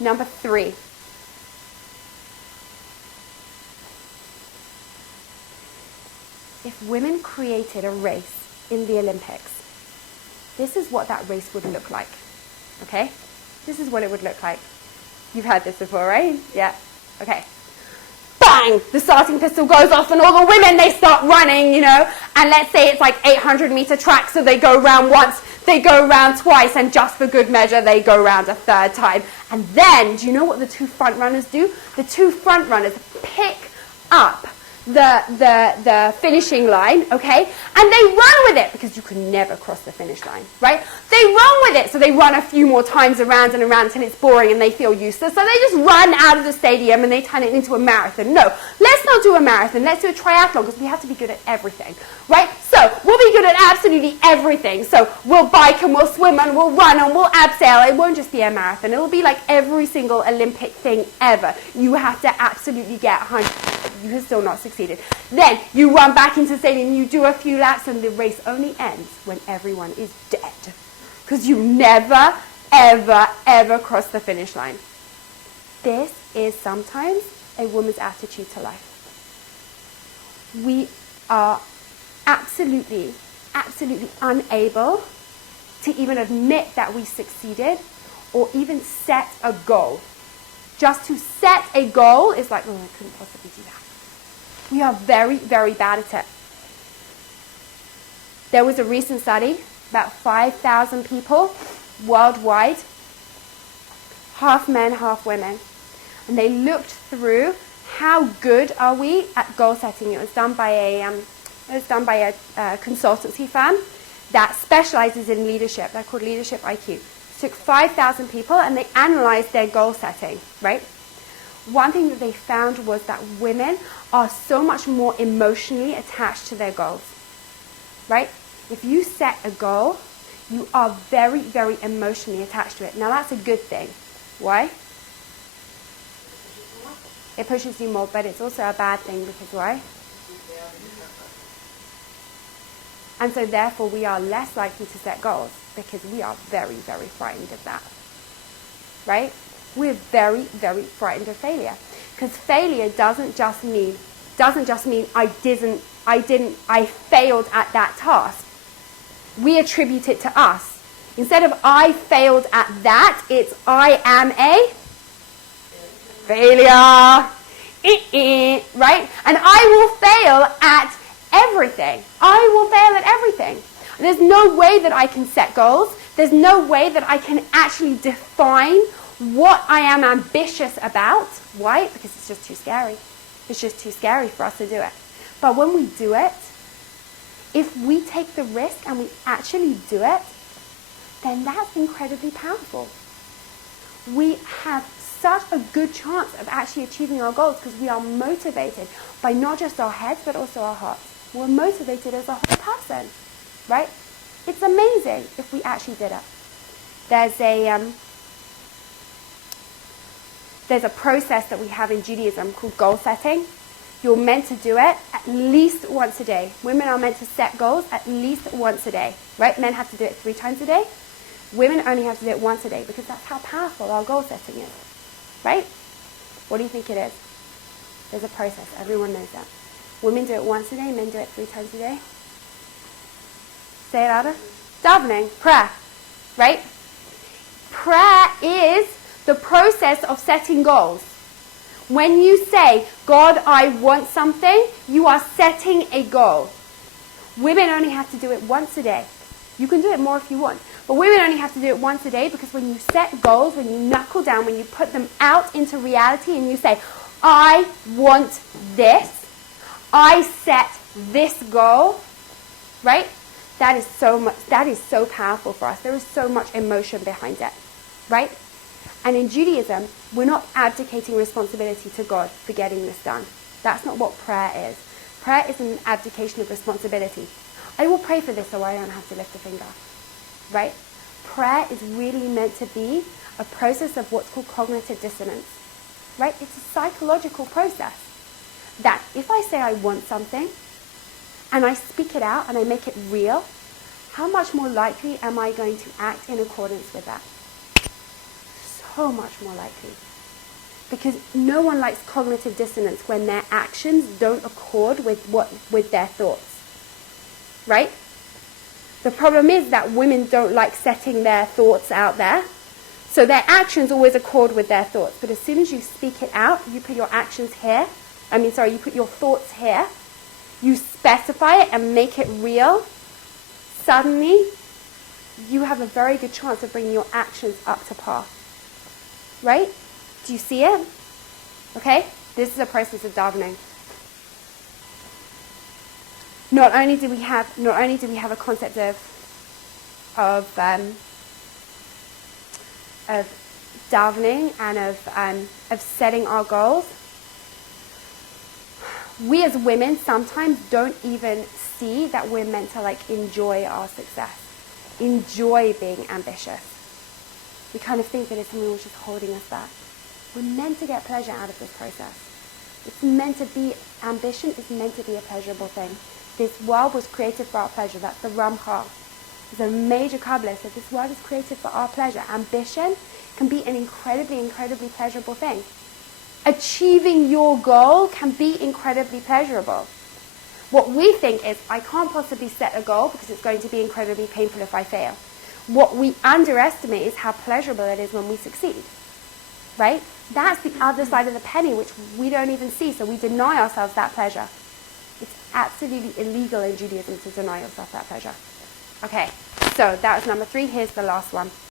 Number 3. If women created a race in the Olympics, this is what that race would look like. Okay? This is what it would look like. You've heard this before, right? Yeah. Okay. Bang! The starting pistol goes off and all the women, they start running, and let's say it's like 800-meter track, so they go round once, they go round twice, and just for good measure, they go round a third time. And then, do you know what the 2 front runners do? The 2 front runners pick up the finishing line, okay? And they run with it, because you can never cross the finish line, right? They run with it, so they run a few more times around and around until it's boring and they feel useless. So they just run out of the stadium and they turn it into a marathon. No, let's not do a marathon, let's do a triathlon, because we have to be good at everything, right? So we'll be good at absolutely everything. So we'll bike and we'll swim and we'll run and we'll abseil. It won't just be a marathon, it'll be like every single Olympic thing ever. You have to absolutely get 100. You have still not succeeded. Then you run back into the stadium, you do a few laps, and the race only ends when everyone is dead. Because you never, ever, ever cross the finish line. This is sometimes a woman's attitude to life. We are absolutely, absolutely unable to even admit that we succeeded or even set a goal. Just to set a goal is like, oh, I couldn't possibly do that. We are very, very bad at it. There was a recent study, about 5,000 people worldwide, half men, half women. And they looked through how good are we at goal setting. It was done by a consultancy firm that specializes in leadership. They're called Leadership IQ. It took 5,000 people and they analyzed their goal setting, right? One thing that they found was that women are so much more emotionally attached to their goals, right? If you set a goal, you are very, very emotionally attached to it. Now that's a good thing. Why? It pushes you more, but it's also a bad thing because why? And so therefore we are less likely to set goals because we are very, very frightened of that, right? We're very, very frightened of failure. Because failure doesn't just mean I failed at that task. We attribute it to us. Instead of I failed at that, it's I am a failure. Right? And I will fail at everything. I will fail at everything. There's no way that I can set goals. There's no way that I can actually define what I am ambitious about. Why? Because it's just too scary. It's just too scary for us to do it. But when we do it, if we take the risk and we actually do it, then that's incredibly powerful. We have such a good chance of actually achieving our goals because we are motivated by not just our heads but also our hearts. We're motivated as a whole person, right? It's amazing if we actually did it. There's a process that we have in Judaism called goal setting. You're meant to do it at least once a day. Women are meant to set goals at least once a day, right? Men have to do it 3 times a day. Women only have to do it once a day because that's how powerful our goal setting is, right? What do you think it is? There's a process. Everyone knows that. Women do it once a day. Men do it 3 times a day. Say it louder. Davening, prayer, right? Prayer is the process of setting goals. When you say, God, I want something, you are setting a goal. Women only have to do it once a day. You can do it more if you want. But women only have to do it once a day because when you set goals, when you knuckle down, when you put them out into reality and you say, I want this, I set this goal, right? That is so powerful for us. There is so much emotion behind it, right? And in Judaism, we're not abdicating responsibility to God for getting this done. That's not what prayer is. Prayer is an abdication of responsibility. I will pray for this so I don't have to lift a finger, right? Prayer is really meant to be a process of what's called cognitive dissonance, right? It's a psychological process that if I say I want something and I speak it out and I make it real, how much more likely am I going to act in accordance with that? So so much more likely. Because no one likes cognitive dissonance when their actions don't accord with their thoughts. Right? The problem is that women don't like setting their thoughts out there. So their actions always accord with their thoughts. But as soon as you speak it out, you put your actions here. You put your thoughts here. You specify it and make it real. Suddenly, you have a very good chance of bringing your actions up to par. Right? Do you see it? Okay? This is a process of davening. Not only do we have a concept of davening and of setting our goals, we as women sometimes don't even see that we're meant to enjoy our success, enjoy being ambitious. We kind of think that it's something which is holding us back. We're meant to get pleasure out of this process. It's meant to be, ambition is meant to be a pleasurable thing. This world was created for our pleasure. That's the Ramchal. There's a major Kabbalist that this world is created for our pleasure. Ambition can be an incredibly, incredibly pleasurable thing. Achieving your goal can be incredibly pleasurable. What we think is, I can't possibly set a goal because it's going to be incredibly painful if I fail. What we underestimate is how pleasurable it is when we succeed. Right? That's the other side of the penny, which we don't even see, so we deny ourselves that pleasure. It's absolutely illegal in Judaism to deny yourself that pleasure. Okay, so that was number 3. Here's the last one.